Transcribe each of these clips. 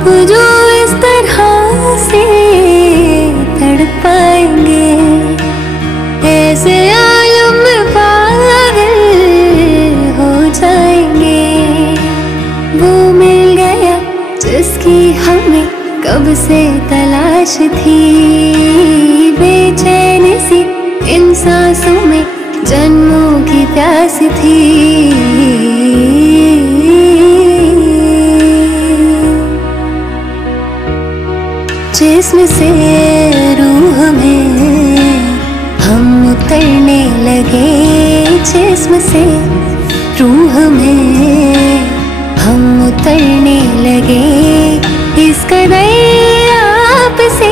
आप जो इस तरह से तड़पाएंगे, ऐसे आलम में पागल हो जाएंगे। वो मिल गया जिसकी हमें कब से तलाश थी, बेचैन सी इन सांसों में जन्मों की प्यास थी। जिस्म से रूह में हम उतरने लगे, जिस्म से रूह में हम उतरने लगे। इस कदर आपसे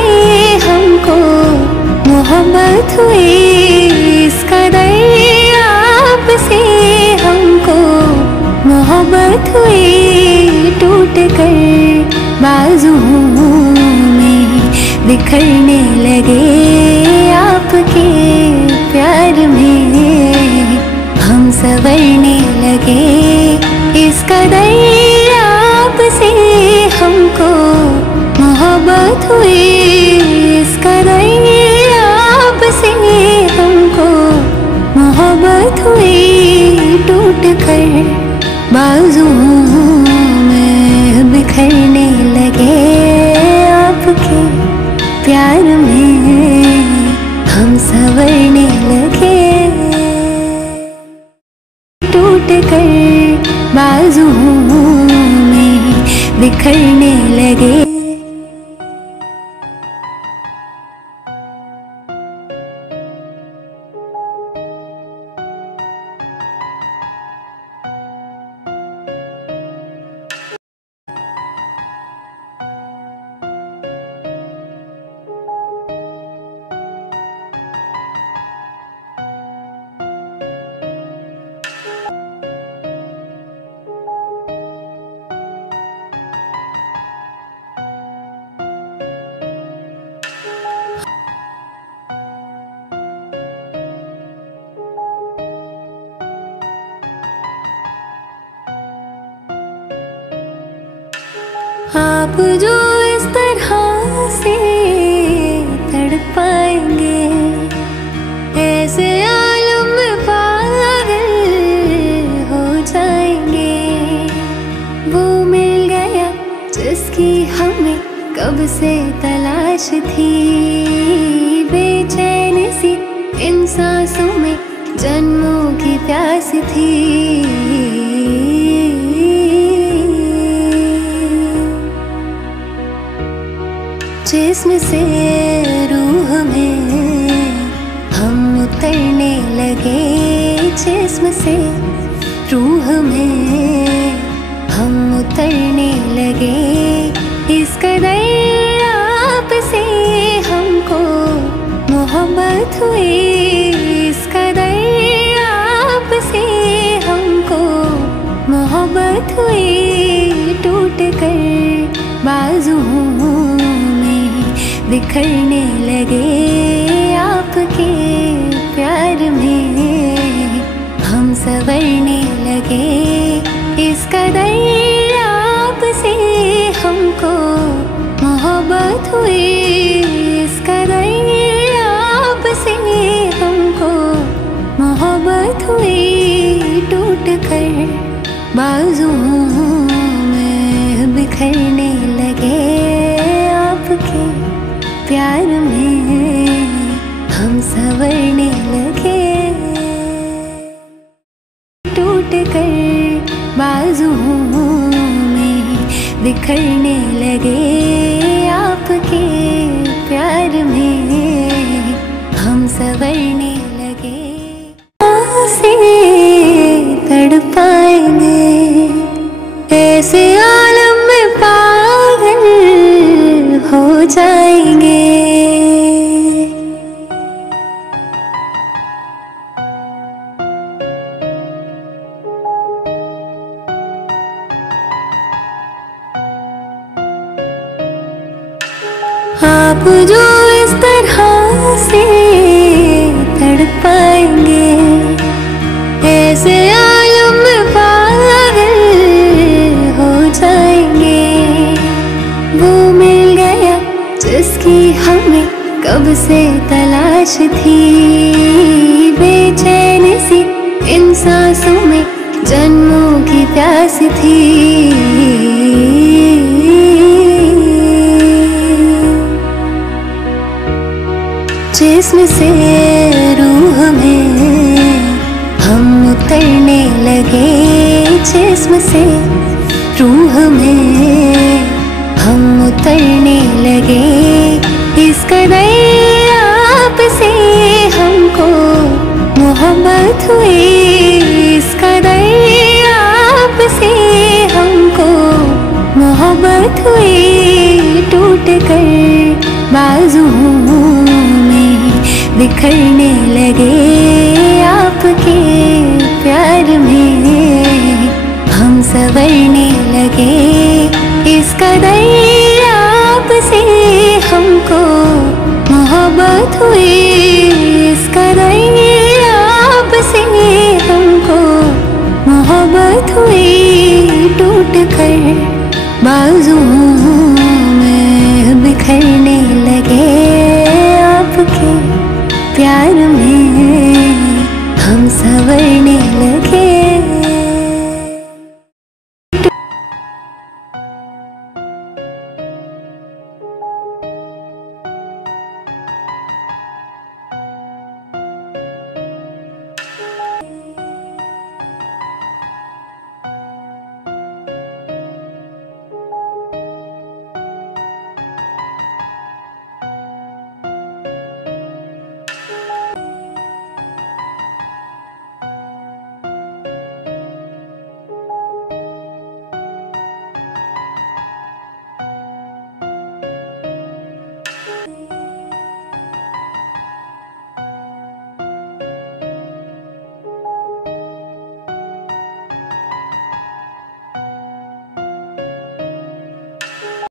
हमको मोहब्बत हुई, इस कदर आपसे हमको मोहब्बत हुई। टूट कर बाजुओं में बिखरने लगे, आपके प्यार में हम संवरने लगे। इस कदर आपसे हमको मोहब्बत हुई, इस कदर आपसे हमको मोहब्बत हुई। टूट कर बाजुओं में बिखरने लगे, आपके प्यार में हम संवरने लगे। टूट कर बाजुओं में बिखरने लगे। आप जो इस तरह से तड़पाएंगे, ऐसे आलम में पागल हो जाएंगे। वो मिल गया जिसकी हमें कब से तलाश थी, बेचैन सी इन सांसों में जन्मों की प्यास थी। जिस्म से रूह में हम उतरने लगे, जिस्म से रूह में हम उतरने लगे। इस कदर आपसे हमको मोहब्बत हुई, इस कदर आपसे हमको मोहब्बत हुई। टूट कर बाजुओं बिखरने लगे, आपके प्यार में हम संवरने लगे। इस कदर आपसे हमको मोहब्बत हुई, इस कदर आपसे हमको मोहब्बत हुई। टूट कर बाजुओं में बिखरने लगे, आपके प्यार में हम संवरने लगे। टूट कर बाजुओं में बिखरने लगे, आपके प्यार में हम संवरने लगे। से तड़पाएंगे, ऐसे आलम में पागल हो जाएंगे। आप जो इस तरह से तड़पाएंगे, ऐसे आलम में पागल हो जाएंगे। कब से तलाश थी, बेचैन सी इन सांसों में जन्मों की प्यास थी। जिस्म से रूह में हम उतरने लगे, जिस्म से रूह में हम उतरने लगे। इस कदर आपसे हमको मोहब्बत हुई, इस कदर आपसे हमको मोहब्बत हुई। टूट कर बाजुओं में बिखरने लगे, आपके प्यार में हम संवरने लगे। इस कदर आपसे हमको मोहब्बत हुई, इस कदर आपसे हमको मोहब्बत हुई। टूट कर बाजुओं